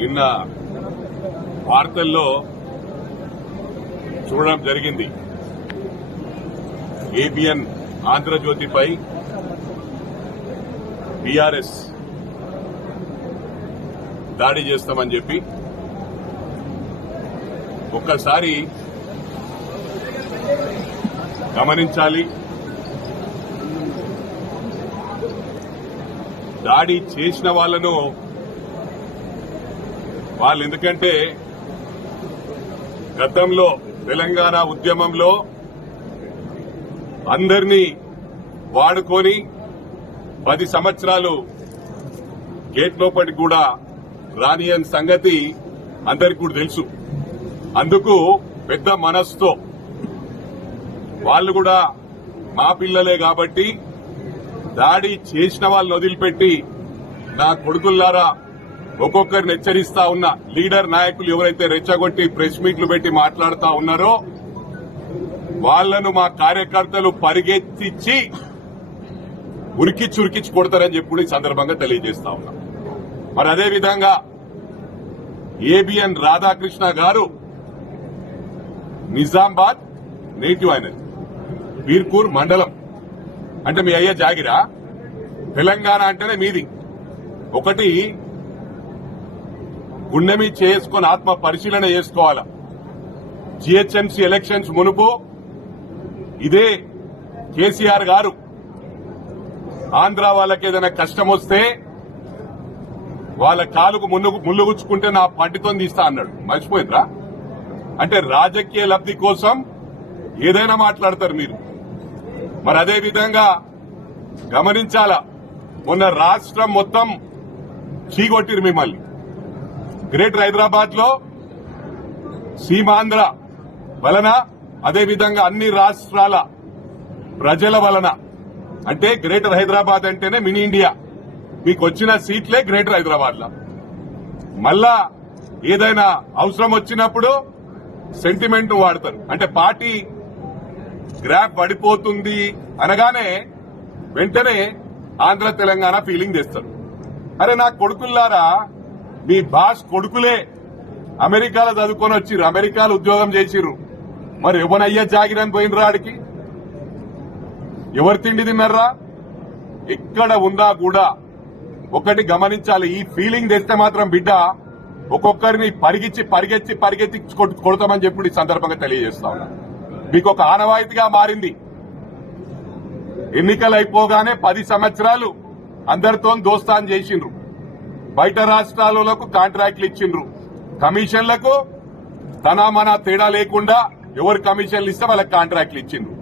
నిన్న వార్తల్లో చూడడం జరిగింది. ఏబిఎన్ ఆంధ్రజ్యోతిపై బీఆర్ఎస్ దాడి చేస్తామని చెప్పి ఒక్కసారి గమనించాలి. దాడి చేసిన వాళ్ళు ఎందుకంటే గతంలో తెలంగాణ ఉద్యమంలో అందరినీ వాడుకొని 10 సంవత్సరాలు గేట్ లోపలికి కూడా రానియని సంగతి అందరికీ కూడా తెలుసు. అందుకు పెద్ద మనస్సుతో వాళ్ళు కూడా మా పిల్లలే కాబట్టి దాడి చేసిన వాళ్ళని వదిలిపెట్టి నా కొడుకుల్లారా ఒక్కొక్కరిని హెచ్చరిస్తా ఉన్న లీడర్ నాయకులు ఎవరైతే రెచ్చగొట్టి ప్రెస్ మీట్లు పెట్టి మాట్లాడుతా ఉన్నారో వాళ్లను మా కార్యకర్తలు పరిగెత్తించి ఉరికిచ్చి కొడతారని చెప్పి ఈ సందర్భంగా తెలియజేస్తా ఉన్నా. మరి అదేవిధంగా ఏబిఎన్ రాధాకృష్ణ గారు నిజామాబాద్ నేటివ్ అయినది, బీర్పూర్ మండలం. అంటే మీ అయ్యే జాగిరా? తెలంగాణ అంటేనే మీది. ఒకటి గుండె మీద చేసుకుని ఆత్మ పరిశీలన చేసుకోవాలా. జీహెచ్ఎంసీ ఎలక్షన్స్ మునుపు ఇదే కేసీఆర్ గారు ఆంధ్ర వాళ్ళకి ఏదైనా కష్టం వస్తే వాళ్ళ కాలుకు ముళ్ళు గుచ్చుకుంటే నా పంటితో తీస్తా అన్నాడు. మర్చిపోయిందిరా? అంటే రాజకీయ లబ్ధి కోసం ఏదైనా మాట్లాడతారు మీరు. మరి అదే విధంగా గమనించాలా, మొన్న రాష్ట్రం మొత్తం చీగొట్టిరు మిమ్మల్ని. గ్రేటర్ హైదరాబాద్ లో సీమాంధ్ర వలన, అదేవిధంగా అన్ని రాష్ట్రాల ప్రజల వలన, అంటే గ్రేటర్ హైదరాబాద్ అంటేనే మినీ ఇండియా, మీకు వచ్చిన సీట్లే గ్రేటర్ హైదరాబాద్ లో. మళ్ళా ఏదైనా అవసరం వచ్చినప్పుడు సెంటిమెంట్ వాడతారు. అంటే పార్టీ గ్రాఫ్ పడిపోతుంది అనగానే వెంటనే ఆంధ్ర తెలంగాణ ఫీలింగ్ తెస్తారు. అరే నా కొడుకుల్లారా, మీ బాస్ కొడుకులే అమెరికాలో చదువుకొని వచ్చిర్రు, అమెరికాలో ఉద్యోగం చేసిర్రు. మరి ఎవనయ్యా జాగిరని పోయినరా? ఆడికి ఎవరు తిండి తిన్నారా? ఎక్కడ ఉన్నా కూడా ఒకటి గమనించాలి, ఈ ఫీలింగ్ తెస్తే మాత్రం బిడ్డ ఒక్కొక్కరిని పరిగెత్తి కొడతామని చెప్పి ఈ సందర్భంగా తెలియజేస్తా ఉన్నా. మీకు ఒక ఆనవాయితీగా మారింది. ఎన్నికలు అయిపోగానే 10 సంవత్సరాలు అందరితో దోస్తాన్ చేసిండ్రు. బయట రాష్ట్రాలకు కాంట్రాక్ట్లు ఇచ్చిండ్రు. కమిషన్లకు తన మన తేడా లేకుండా ఎవరు కమిషన్లు ఇస్తే వాళ్ళకి కాంట్రాక్ట్లు ఇచ్చిండ్రు.